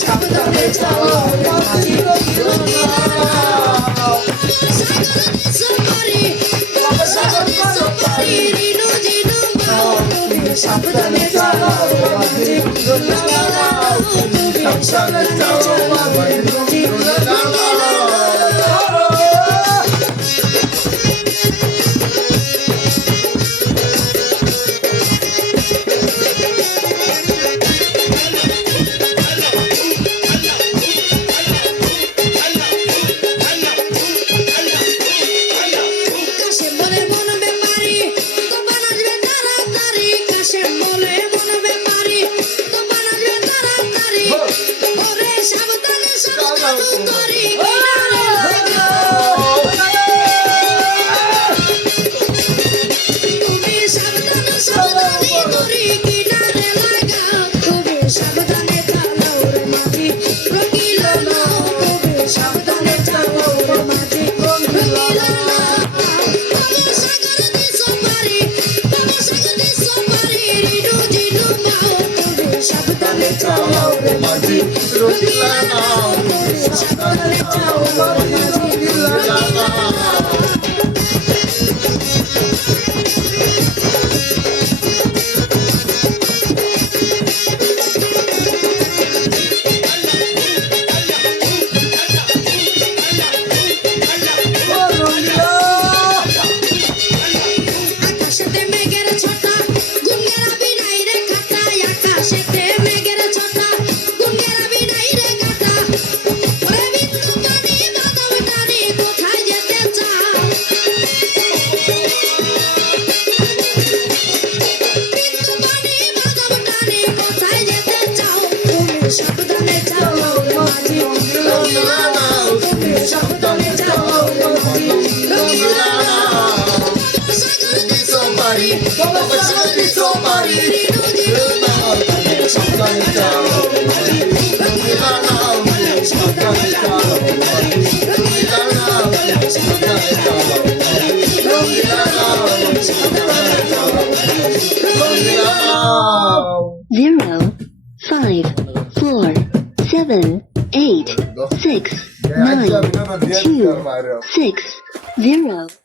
সাবধানে যাও মাঝি সাবধানে চালাও মাঝি সাবধানে চালাও মাঝি চালাও মাঝি রোজিলা নাও সাবধানে যাও মাঝি রোজিলা নাও সাবধানে চালাও মাঝি রোজিলা নাও সাবধানে চালাও মাঝি রোজিলা নাও সাগর দিছো পারি বাবা সাগর দিছো পারি রোজিলা নাও সাবধানে চালাও মাঝি রোজিলা নাও সাবধানে চালাও মাঝি রোজিলা নাও সাবধানে চালাও মাঝি রোজিলা নাও সাবধানে চালাও রোজিলা নাও 0 5 4 7 8 6 9 2 6 0